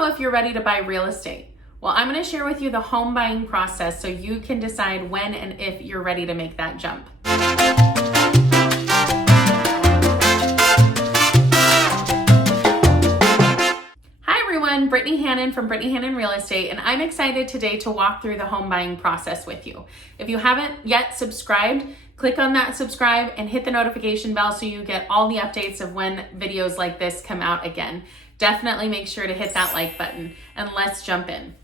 know if you're ready to buy real estate? Well, I'm going to share with you the home buying process so you can decide when and if you're ready to make that jump. Hi everyone, Brittany Hannon from Brittany Hannon Real Estate, and I'm excited today to walk through the home buying process with you. If you haven't yet subscribed, click on that subscribe and hit the notification bell so you get all the updates of when videos like this come out again. Definitely make sure to hit that like button, and let's jump in.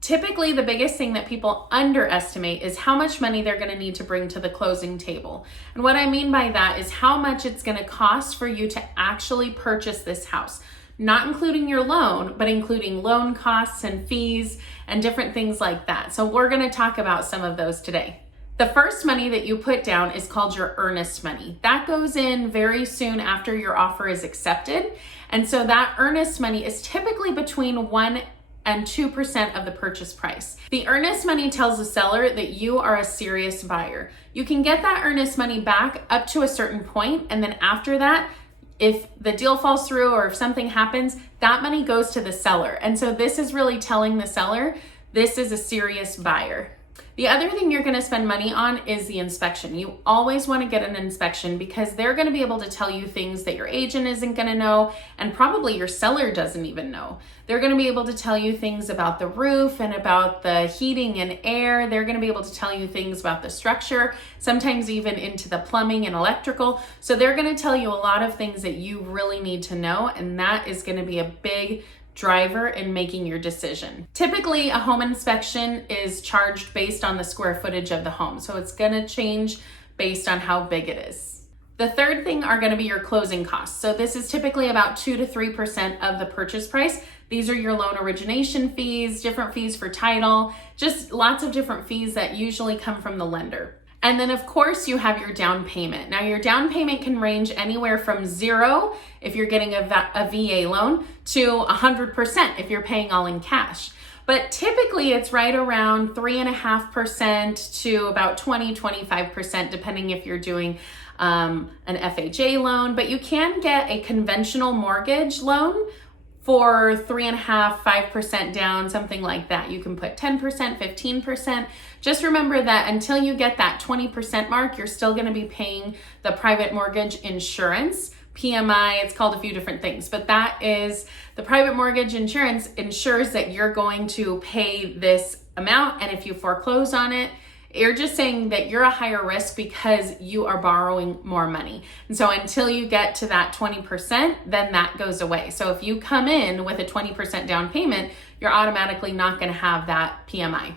Typically, the biggest thing that people underestimate is how much money they're going to need to bring to the closing table. And what I mean by that is how much it's going to cost for you to actually purchase this house. Not including your loan, but including loan costs and fees and different things like that. So we're going to talk about some of those today. The first money that you put down is called your earnest money. That goes in very soon after your offer is accepted. And so that earnest money is typically between 1 and 2% of the purchase price. The earnest money tells the seller that you are a serious buyer. You can get that earnest money back up to a certain point, and then after that, if the deal falls through or if something happens, that money goes to the seller. And so this is really telling the seller, this is a serious buyer. The other thing you're going to spend money on is the inspection. You always want to get an inspection because they're going to be able to tell you things that your agent isn't going to know, and probably your seller doesn't even know. They're going to be able to tell you things about the roof and about the heating and air. They're going to be able to tell you things about the structure, sometimes even into the plumbing and electrical. So they're going to tell you a lot of things that you really need to know, and that is going to be a big driver in making your decision. Typically, a home inspection is charged based on the square footage of the home, so it's going to change based on how big it is. The third thing are going to be your closing costs. So this is typically about 2 to 3% of the purchase price. These are your loan origination fees, different fees for title, just lots of different fees that usually come from the lender. And then of course you have your down payment. Now your down payment can range anywhere from 0 if you're getting a VA loan to 100% if you're paying all in cash. But typically it's right around 3.5% to about 25% depending if you're doing an FHA loan. But you can get a conventional mortgage loan for 3.5%, 5% down, something like that. You can put 10%, 15%. Just remember that until you get that 20% mark, you're still gonna be paying the private mortgage insurance, PMI, it's called a few different things, but that is, the private mortgage insurance ensures that you're going to pay this amount, and if you foreclose on it, you're just saying that you're a higher risk because you are borrowing more money. And so until you get to that 20%, then that goes away. So if you come in with a 20% down payment, you're automatically not going to have that PMI.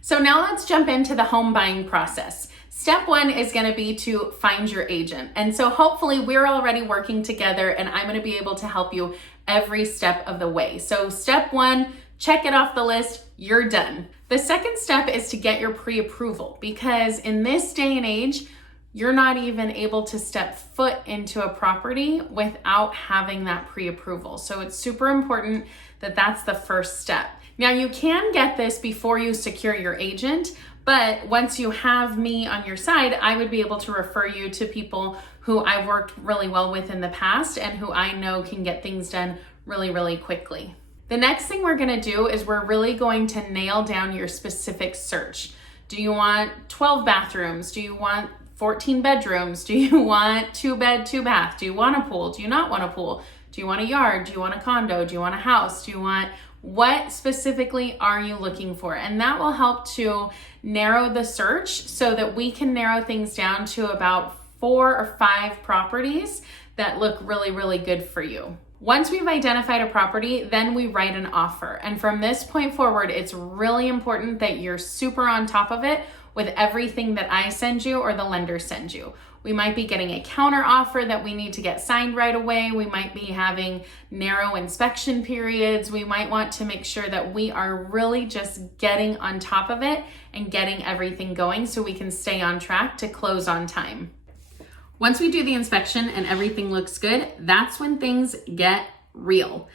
So now let's jump into the home buying process. Step 1 is going to be to find your agent. And so hopefully we're already working together and I'm going to be able to help you every step of the way. So step 1, check it off the list, you're done. The second step is to get your pre-approval, because in this day and age, you're not even able to step foot into a property without having that pre-approval. So it's super important that that's the first step. Now you can get this before you secure your agent, but once you have me on your side, I would be able to refer you to people who I've worked really well with in the past and who I know can get things done really, really quickly. The next thing we're going to do is we're really going to nail down your specific search. Do you want 12 bathrooms? Do you want 14 bedrooms? Do you want 2 bed, 2 bath? Do you want a pool? Do you not want a pool? Do you want a yard? Do you want a condo? Do you want a house? Do you want, what specifically are you looking for? And that will help to narrow the search so that we can narrow things down to about 4 or 5 properties that look really, really good for you. Once we've identified a property, then we write an offer. And from this point forward, it's really important that you're super on top of it with everything that I send you or the lender sends you. We might be getting a counter offer that we need to get signed right away. We might be having narrow inspection periods. We might want to make sure that we are really just getting on top of it and getting everything going so we can stay on track to close on time. Once we do the inspection and everything looks good, that's when things get real.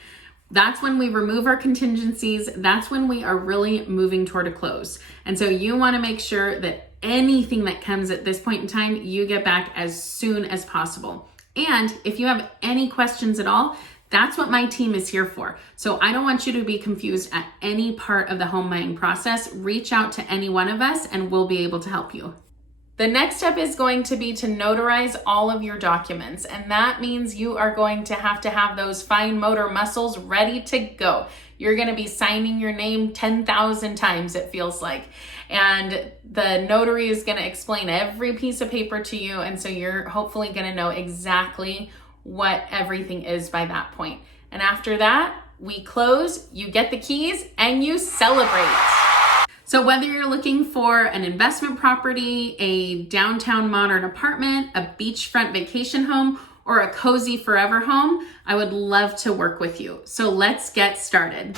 That's when we remove our contingencies. That's when we are really moving toward a close. And so you want to make sure that anything that comes at this point in time, you get back as soon as possible. And if you have any questions at all, That's what my team is here for. So I don't want you to be confused at any part of the home buying process. Reach out to any one of us and we'll be able to help you. The next step is going to be to notarize all of your documents. And that means you are going to have those fine motor muscles ready to go. You're going to be signing your name 10,000 times, it feels like. And the notary is going to explain every piece of paper to you. And so you're hopefully going to know exactly what everything is by that point. And after that, we close, you get the keys, and you celebrate. So whether you're looking for an investment property, a downtown modern apartment, a beachfront vacation home, or a cozy forever home, I would love to work with you. So let's get started.